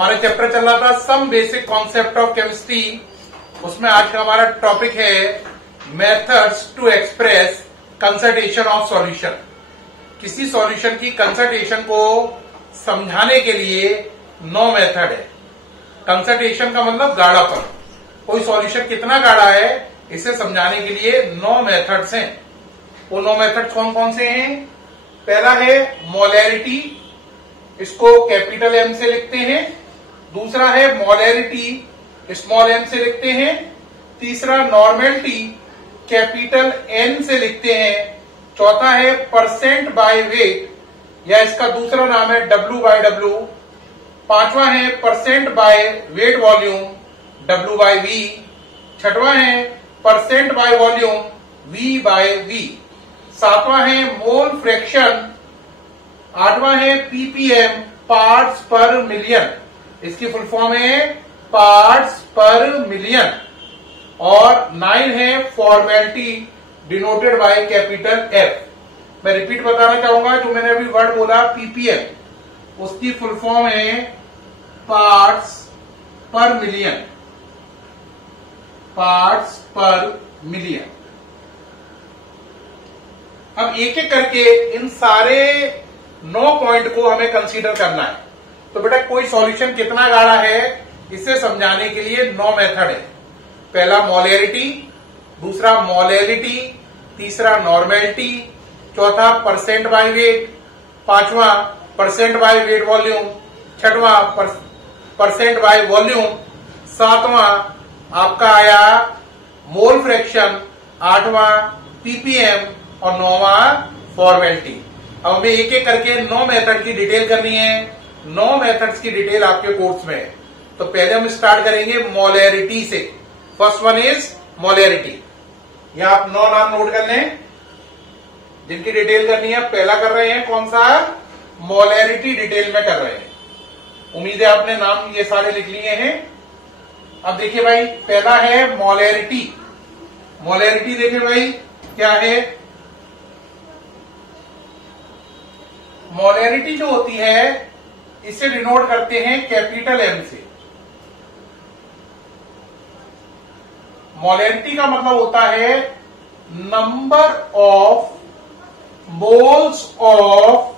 हमारा चैप्टर चल रहा था some basic concept of chemistry. उसमें आज का हमारा टॉपिक है methods to express concentration of solution. किसी सॉल्यूशन की कंसंट्रेशन को समझाने के लिए 9 मेथड है। कंसंट्रेशन का मतलब गाढ़ापन, कोई सॉल्यूशन कितना गाढ़ा है इसे समझाने के लिए 9 मेथड्स हैं। वो 9 मेथड कौन कौन से हैं? पहला है मोलैरिटी, इसको कैपिटल एम से लिखते हैं। दूसरा है मोलैरिटी, स्मॉल एम से लिखते हैं। तीसरा नॉर्मेलिटी, कैपिटल एन से लिखते हैं। चौथा है परसेंट बाय वेट, या इसका दूसरा नाम है W/W। पांचवा है percent by weight volume, W/V। छठवां है परसेंट बाय वॉल्यूम, V/V। सातवां है मोल फ्रैक्शन। आठवां है ppm, पार्ट्स पर मिलियन, इसकी फुल फॉर्म है पार्ट्स पर मिलियन। और 9 है formality denoted by capital F। मैं रिपीट बताना चाहूंगा, जो मैंने अभी वर्ड बोला ppm, उसकी फुल फॉर्म है पार्ट्स पर मिलियन, पार्ट्स पर मिलियन। अब एक एक करके इन सारे 9 पॉइंट को हमें कंसीडर करना है। तो बेटा कोई सॉल्यूशन कितना गाढ़ा है इसे समझाने के लिए 9 मेथड है। पहला मोलैरिटी, दूसरा मोलैलिटी, तीसरा नॉर्मेलिटी, चौथा परसेंट बाय वेट, पांचवा परसेंट बाय वेट वॉल्यूम, छठवां परसेंट बाय वॉल्यूम, सातवां आपका आया मोल फ्रैक्शन, आठवां ppm और 9वां फॉर्मेलिटी। अब हमें एक एक करके 9 मेथड की डिटेल करनी है। 9 मेथड्स की डिटेल आपके कोर्स में है। तो पहले हम स्टार्ट करेंगे मोलैरिटी से। First one is molarity. यहां आप 9 नाम नोट कर लें जिनकी डिटेल करनी है। पहला कर रहे हैं कौन सा? मोलैरिटी डिटेल में कर रहे हैं। उम्मीद है आपने नाम ये सारे लिख लिए हैं। अब देखिए भाई, पहला है मोलैरिटी। मोलैरिटी देखिए भाई क्या है। मोलैरिटी जो होती है इसे डिनोट करते हैं कैपिटल एम से। मोलैरिटी का मतलब होता है number of moles of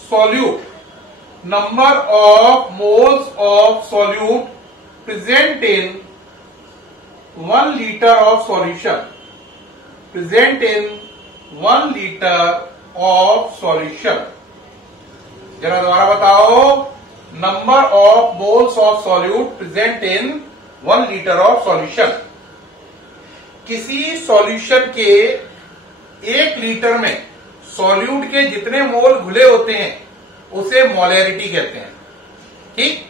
solute, number of moles of solute present in 1 litre of solution, present in 1 litre of solution. जरा दोबारा बताओ, number of moles of solute present in 1 litre of solution. किसी solution के 1 litre में solute के जितने मोल घुले होते हैं उसे मोलैरिटी कहते हैं। ठीक,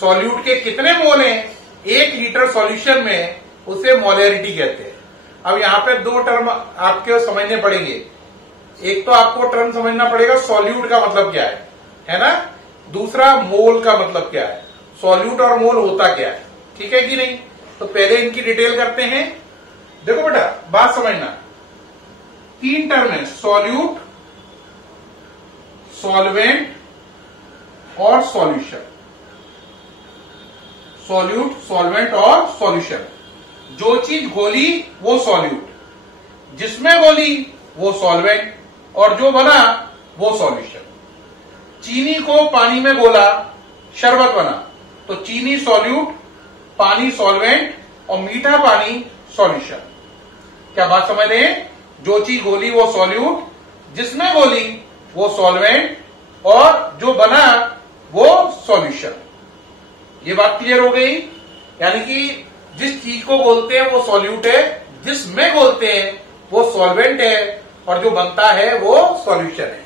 सॉल्यूट के कितने मोल हैं 1 लीटर सॉल्यूशन में, उसे मोलैरिटी कहते हैं। अब यहां पे 2 टर्म आपके समझने पड़ेंगे। एक तो आपको टर्म समझना पड़ेगा सॉल्यूट का मतलब क्या है ना। दूसरा मोल का मतलब क्या है, सॉल्यूट और मोल होता क्या है। ठीक है कि नहीं? तो पहले इनकी डिटेल करते हैं। देखो बेटा बात समझना, 3 टर्म है, सॉल्यूट, सॉल्वेंट और सॉल्यूशन। सॉल्यूट, सॉल्वेंट और सॉल्यूशन। जो चीज घोली वो सॉल्यूट, जिसमें घोली वो सॉल्वेंट, और जो बना वो सॉल्यूशन। चीनी को पानी में घोला, शरबत बना, तो चीनी सॉल्यूट, पानी सॉल्वेंट और मीठा पानी सॉल्यूशन। क्या बात समझ रहे हैं? जो चीज घोली वो सॉल्यूट, जिसमें घोली वो सॉल्वेंट, और जो बना वो सॉल्यूशन। ये बात क्लियर हो गई? यानी कि जिस चीज को बोलते हैं वो सॉल्यूट है, जिसमें बोलते हैं वो सॉल्वेंट है, और जो बनता है वो सॉल्यूशन है।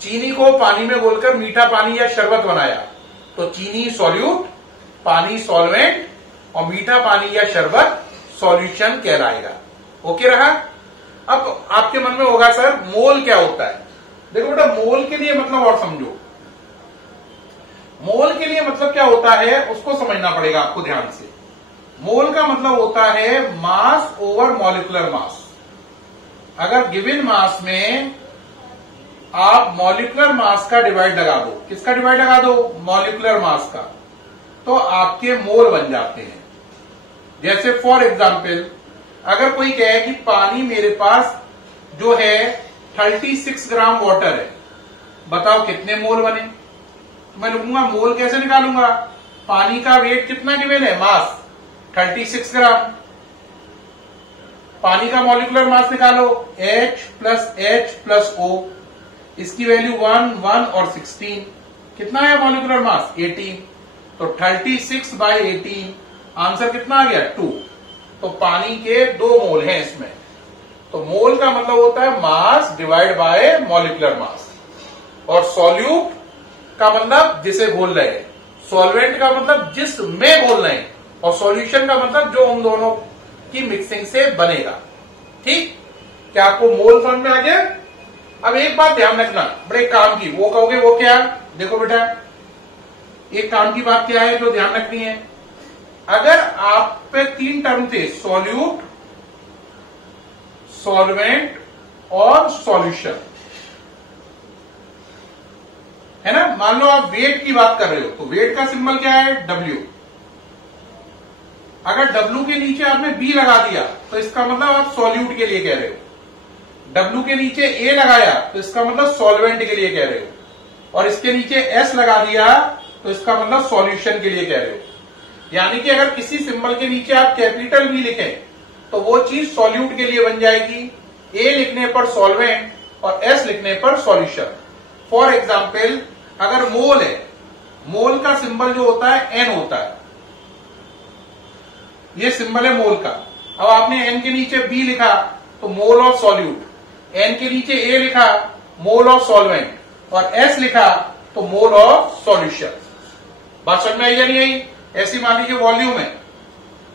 चीनी को पानी में घोलकर मीठा पानी या शरबत बनाया, तो चीनी सॉल्यूट, पानी सॉल्वेंट और मीठा पानी या शरबत सॉल्यूशन कहलाएगा। ओके रहा? अब आपके मन में होगा सर मोल क्या होता है। देखो बेटा, मोल के लिए मतलब और समझो। मोल के लिए मतलब क्या होता है उसको समझना पड़ेगा आपको ध्यान से। मोल का मतलब होता है मास ओवर मॉलिक्यूलर मास। अगर गिवन मास में आप मॉलिक्यूलर मास का डिवाइड लगा दो, किसका डिवाइड लगा दो? मॉलिक्यूलर मास का, तो आपके मोल बन जाते हैं। जैसे फॉर एग्जाम्पल अगर कोई कहे कि पानी मेरे पास जो है 36 ग्राम वाटर है, बताओ कितने मोल बने। मैं लिखूंगा मोल कैसे निकालूंगा, पानी का वेट कितना गिवन है, मास 36 ग्राम। पानी का मॉलिक्यूलर मास निकालो, H+H+O, इसकी वैल्यू 1, 1 और 16, कितना है मॉलिक्यूलर मास 18, तो 36/18 आंसर कितना आ गया 2। तो पानी के 2 मोल हैं इसमें। तो मोल का मतलब होता है mass divide by molecular mass, और सॉल्यूट का मतलब जिसे घोल रहे हैं, सॉल्वेंट का मतलब जिसमें घोल रहे हैं, और सॉल्यूशन का मतलब जो उन दोनों की मिक्सिंग से बनेगा। ठीक, क्या आपको मोल समझ में आ गया। अब एक बात ध्यान रखना बड़े काम की, वो कहोगे वो क्या, देखो बेटा एक काम की बात क्या है जो ध्यान रखनी है। अगर आप पे 3 टर्म थे, सॉल्यूट, सॉल्वेंट और सॉल्यूशन, है ना। मान लो आप वेट की बात कर रहे हो, तो वेट का सिंबल क्या है W। अगर W के नीचे आपने B लगा दिया तो इसका मतलब आप सॉल्यूट के लिए कह रहे हो। W के नीचे A लगाया तो इसका मतलब सॉल्वेंट के लिए कह रहे हो, और इसके नीचे S लगा दिया तो इसका मतलब सॉल्यूशन के लिए कह रहे हो। यानी कि अगर किसी सिंबल के नीचे आप कैपिटल B लिखें तो वो चीज सॉल्यूट के लिए बन जाएगी, A लिखने पर सॉल्वेंट और S लिखने पर सॉल्यूशन। फॉर एग्जाम्पल अगर मोल है, मोल का सिंबल जो होता है N होता है, ये सिंबल है मोल का। अब आपने N के नीचे B लिखा तो मोल ऑफ सॉल्यूट, N के नीचे A लिखा मोल ऑफ सॉल्वेंट, और S लिखा तो मोल ऑफ सॉल्यूशन। बात समझ में आई या नहीं आई। ऐसी मान लीजिए वॉल्यूम है,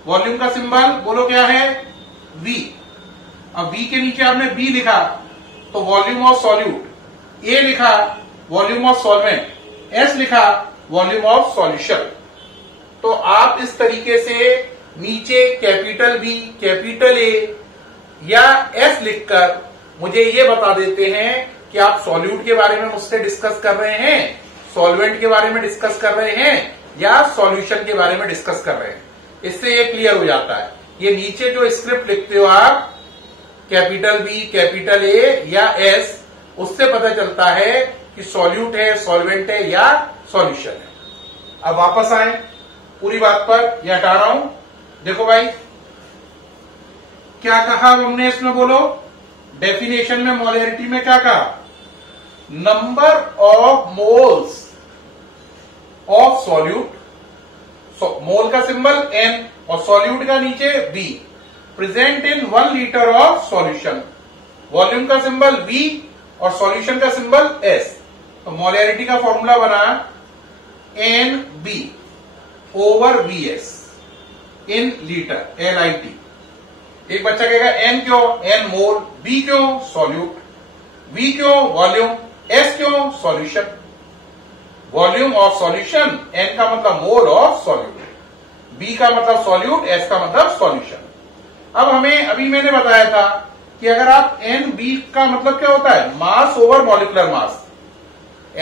वॉल्यूम का सिंबल बोलो क्या है V। अब V के नीचे आपने B लिखा तो वॉल्यूम ऑफ सॉल्यूट, A लिखा वॉल्यूम ऑफ सॉल्वेंट, S लिखा वॉल्यूम ऑफ सॉल्यूशन। तो आप इस तरीके से नीचे कैपिटल B, कैपिटल A या S लिखकर मुझे ये बता देते हैं कि आप सॉल्यूट के बारे में मुझसे डिस्कस कर रहे हैं, सॉल्वेंट के बारे में डिस्कस कर रहे हैं, या सॉल्यूशन के बारे में डिस्कस कर रहे हैं। इससे ये क्लियर हो जाता है। ये नीचे जो स्क्रिप्ट लिखते हो आप, कैपिटल B, कैपिटल A या S, उससे पता चलता है कि सॉल्यूट है, सॉल्वेंट है या सॉल्यूशन है। अब वापस आए पूरी बात पर, यह हटा रहा हूं। देखो भाई क्या कहा हमने इसमें, बोलो डेफिनेशन में मोलैरिटी में क्या कहा, number of moles of solute, mole का सिंबल N और सॉल्यूट का नीचे B, present in 1 litre of solution. Volume का सिंबल V और सॉल्यूशन का सिंबल S। तो मोलैरिटी का फॉर्मूला बना NB over VS in litre, LIT। एक बच्चा कहेगा N क्यों, N मोल, B क्यों सॉल्यूट, V क्यों वॉल्यूम, S क्यों solution. Volume of solution, N का मतलब मोल ऑफ सॉल्यूट, B का मतलब सॉल्यूट, S का मतलब सॉल्यूशन। अब हमें अभी मैंने बताया था कि अगर आप NB का मतलब क्या होता है, मास ओवर मॉलिक्यूलर मास।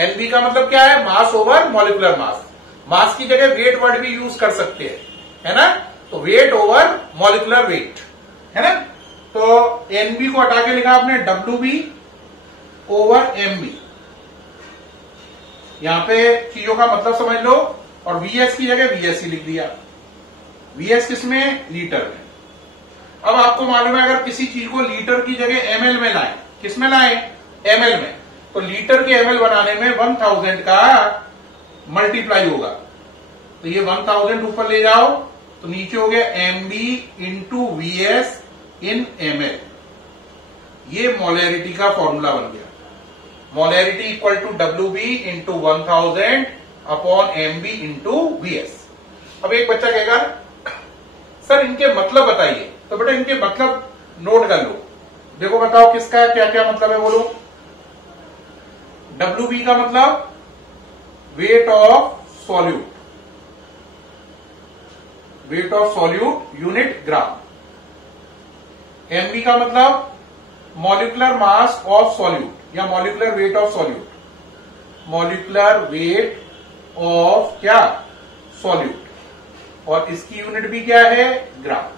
NB का मतलब क्या है, मास ओवर मॉलिक्यूलर मास। मास की जगह वेट वर्ड भी यूज कर सकते हैं, है ना। तो वेट ओवर मॉलिक्यूलर वेट, है ना। तो NB को हटा के लिखा आपने WB ओवर MB। यहां पे चीजों का मतलब समझ लो, और VS की जगह VSC लिख दिया। VS किसमें, लीटर में। अब आपको मालूम है अगर किसी चीज को लीटर की जगह ML में लाएं, किसमें लाएं, ML में, तो लीटर के ML बनाने में 1000 का मल्टीप्लाई होगा। तो ये 1000 ऊपर ले जाओ तो नीचे हो गया MB into VS in ML। ये मोलैरिटी का फॉर्मूला बन गया। Molarity equal to WB into 1000 upon MB into VS। अब एक बच्चा कहेगा सर इनके मतलब बताइए, तो बेटा इनके मतलब नोट कर लो। देखो बताओ किसका क्या क्या मतलब है, बोलो। WB का मतलब weight of solute, weight of solute unit gram. MB का मतलब मॉलिक्यूलर मास ऑफ सॉल्यूट या molecular weight of solute, molecular weight of क्या, सॉल्यूट और इसकी यूनिट भी क्या है, ग्राम।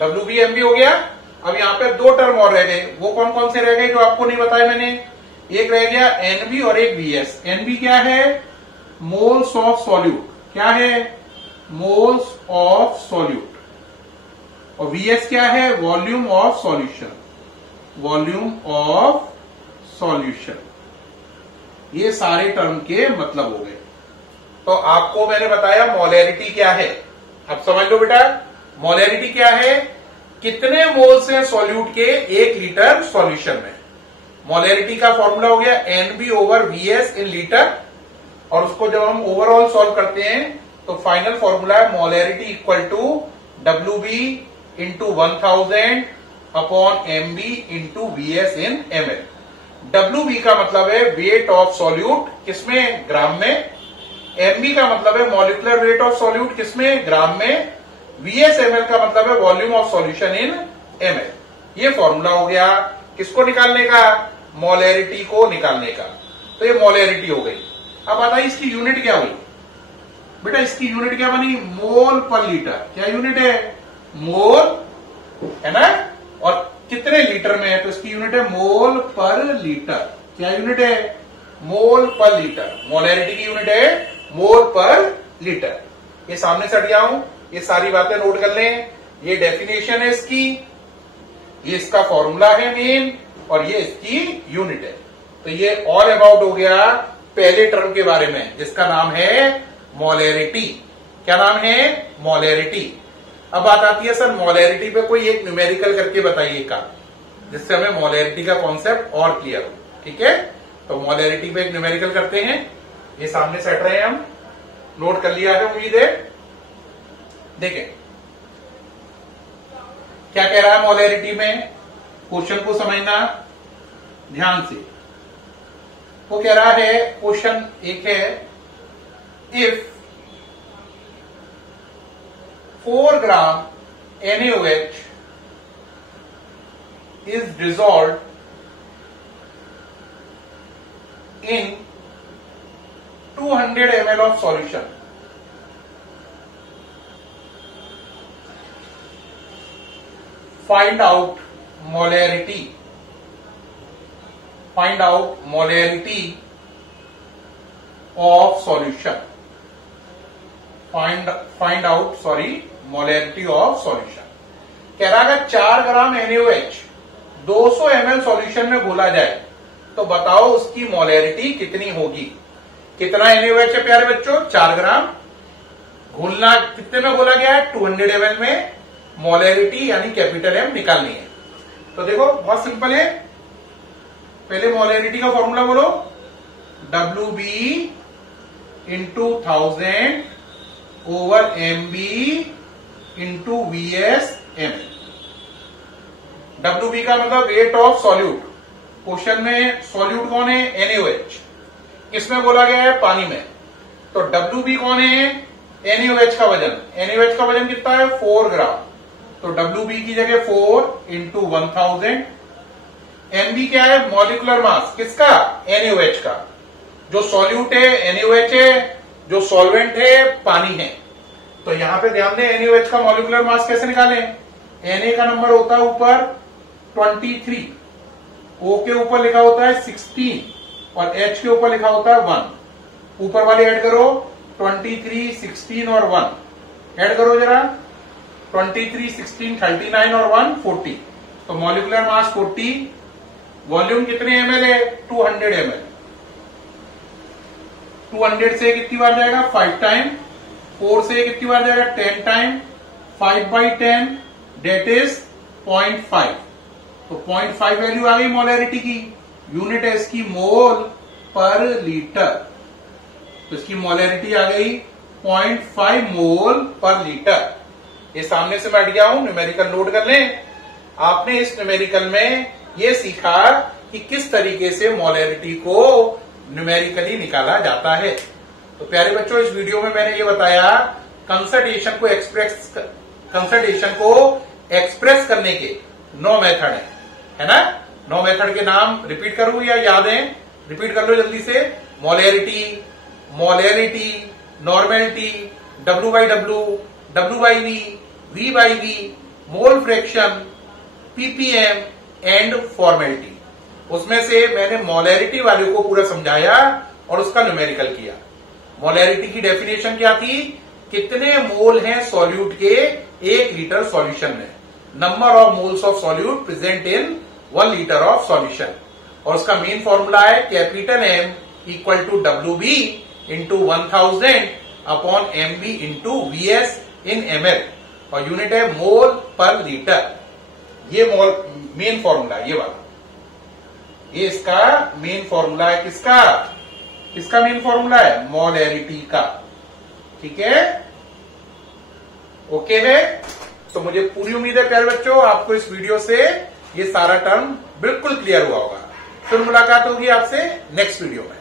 WBMB हो गया। अब यहां पे दो टर्म और रह गए, वो कौन कौन से रह गए जो आपको नहीं बताया मैंने। एक रह गया NB और एक VS। NB क्या है, मोल्स ऑफ सॉल्यूट, क्या है, मोल्स ऑफ सॉल्यूट। और VS क्या है, volume of solution, volume of solution. ये सारे टर्म के मतलब हो गए। तो आपको मैंने बताया मोलैरिटी क्या है। अब समझ लो बेटा, मोलैरिटी क्या है, कितने मोल्स हैं सॉल्यूट के 1 लीटर सॉल्यूशन में। मोलैरिटी का फॉर्मूला हो गया NB over VS in litre, और उसको जब हम ओवरऑल सॉल्व करते हैं तो फाइनल फॉर्मूला है molarity equal to WB into 1000 upon MB into VS in ml। WB का मतलब है वेट ऑफ सॉल्यूट, किसमें, ग्राम में। MB का मतलब है मॉलिक्यूलर वेट ऑफ सॉल्यूट, किसमें, ग्राम में। VS ml का मतलब है volume of solution in ml। ये फॉर्मूला हो गया किसको निकालने का, मोलैरिटी को निकालने का। तो ये मोलैरिटी हो गई। अब बताइए इसकी यूनिट क्या हुई बेटा, इसकी यूनिट क्या बनी, मोल पर लीटर। क्या यूनिट है, मोल है ना, और कितने लीटर में है, तो इसकी यूनिट है मोल पर लीटर। क्या यूनिट है, मोल पर लीटर। मोलैरिटी की यूनिट है मोल पर लीटर। ये सामने से हट गया हूं, ये सारी बातें नोट कर लें। ये डेफिनेशन है इसकी, ये इसका फॉर्मूला है मेन, और ये इसकी यूनिट है। तो ये ऑल अबाउट हो गया पहले टर्म के बारे में, जिसका नाम है मोलैरिटी। क्या नाम है, मोलैरिटी। अब बात आती है सर मोलैरिटी पे कोई एक न्यूमेरिकल करके बताइए का, जिससे हमें मोलैरिटी का कॉन्सेप्ट और क्लियर हो। ठीक है, तो मोलैरिटी पे एक न्यूमेरिकल करते हैं। ये सामने से हट रहे हैं, हम नोट कर लिया है उम्मीद है। देखें क्या कह रहा है मोलैरिटी में, क्वेश्चन को समझना ध्यान से। वो कह रहा है, क्वेश्चन एक है, if 4 gram NaOH is dissolved in 200 ml of solution, find out molarity, find out molarity of solution, find out molarity of solution। कह रहा है 4 ग्राम NaOH 200 ml सॉल्यूशन में घोला जाए तो बताओ उसकी मोलैरिटी कितनी होगी। कितना NaOH है प्यारे बच्चों, 4 ग्राम। घोलना कितने में घोला गया है, 200 ml में। मोलैरिटी यानी कैपिटल M निकालनी है। तो देखो बहुत सिंपल है, पहले मोलैरिटी का फॉर्मूला बोलो, WB into 1000 over MB into VS ml। WB का मतलब वेट ऑफ सॉल्यूट। क्वेश्चन में सॉल्यूट कौन है, NaOH। किसमें बोला गया है, पानी में। तो WB कौन है, NaOH का वजन। NaOH का वजन कितना है, 4 ग्राम। तो WB की जगह 4 इंटू 1000। MB क्या है, मॉलिक्यूलर मास, किसका, NaOH का। जो सॉल्यूट है NaOH है, जो सॉल्वेंट है पानी है। तो यहां पे ध्यान दें, NaOH का मॉलिक्यूलर मास कैसे निकालें। Na का नंबर होता है ऊपर 23, O के ऊपर लिखा होता है 16 और H के ऊपर लिखा होता है 1। ऊपर वाले ऐड करो, 23, 16 और 1 ऐड करो जरा, 23, 16, 39 और 1 40। तो मॉलिक्यूलर मास 40, वॉल्यूम कितने ml है, 200 ml। 200 से कितनी बार जाएगा, 5 टाइम। 4 से कितनी बार जाएगा, 10 टाइम। 5/10 date is 0.5। तो 0.5 वैल्यू आ गई मोलैरिटी की। यूनिट है इसकी मोल पर लीटर। तो इसकी मोलैरिटी आ गई 0.5 मोल पर लीटर। ये सामने से मैं हट गया हूं, न्यूमेरिकल नोट कर लें। आपने इस न्यूमेरिकल में ये सीखा कि किस तरीके से मोलैरिटी को न्यूमेरिकली निकाला जाता है। तो प्यारे बच्चों, इस वीडियो में मैंने ये बताया कंसंट्रेशन को एक्सप्रेस करने के 9 मेथड है ना। 9 मेथड के नाम रिपीट करूं या याद है, रिपीट कर लो जल्दी से। Molarity, normality, W/W, W/V, V/V, mole fraction, ppm and formality. उसमें से मैंने मोलैरिटी वाले को पूरा समझाया और उसका न्यूमेरिकल किया। मोलैरिटी की डेफिनेशन क्या थी? कितने मोल हैं सॉल्यूट के 1 लीटर सॉल्यूशन में, number of moles of solute present in 1 litre of solution. और उसका मेन फॉर्मूला है capital M equal to WB into 1000 upon MB into VS in ml, और यूनिट है मोल पर लीटर। ये मेन फॉर्मूला ये वाला, ये इसका मेन फॉर्मूला है। किसका मेन फॉर्मूला है? मोलैरिटी का। ठीक है, ओके है। तो मुझे पूरी उम्मीद है प्यारे बच्चों आपको इस वीडियो से ये सारा टर्म बिल्कुल क्लियर हुआ होगा। फिर मुलाकात होगी आपसे नेक्स्ट वीडियो में।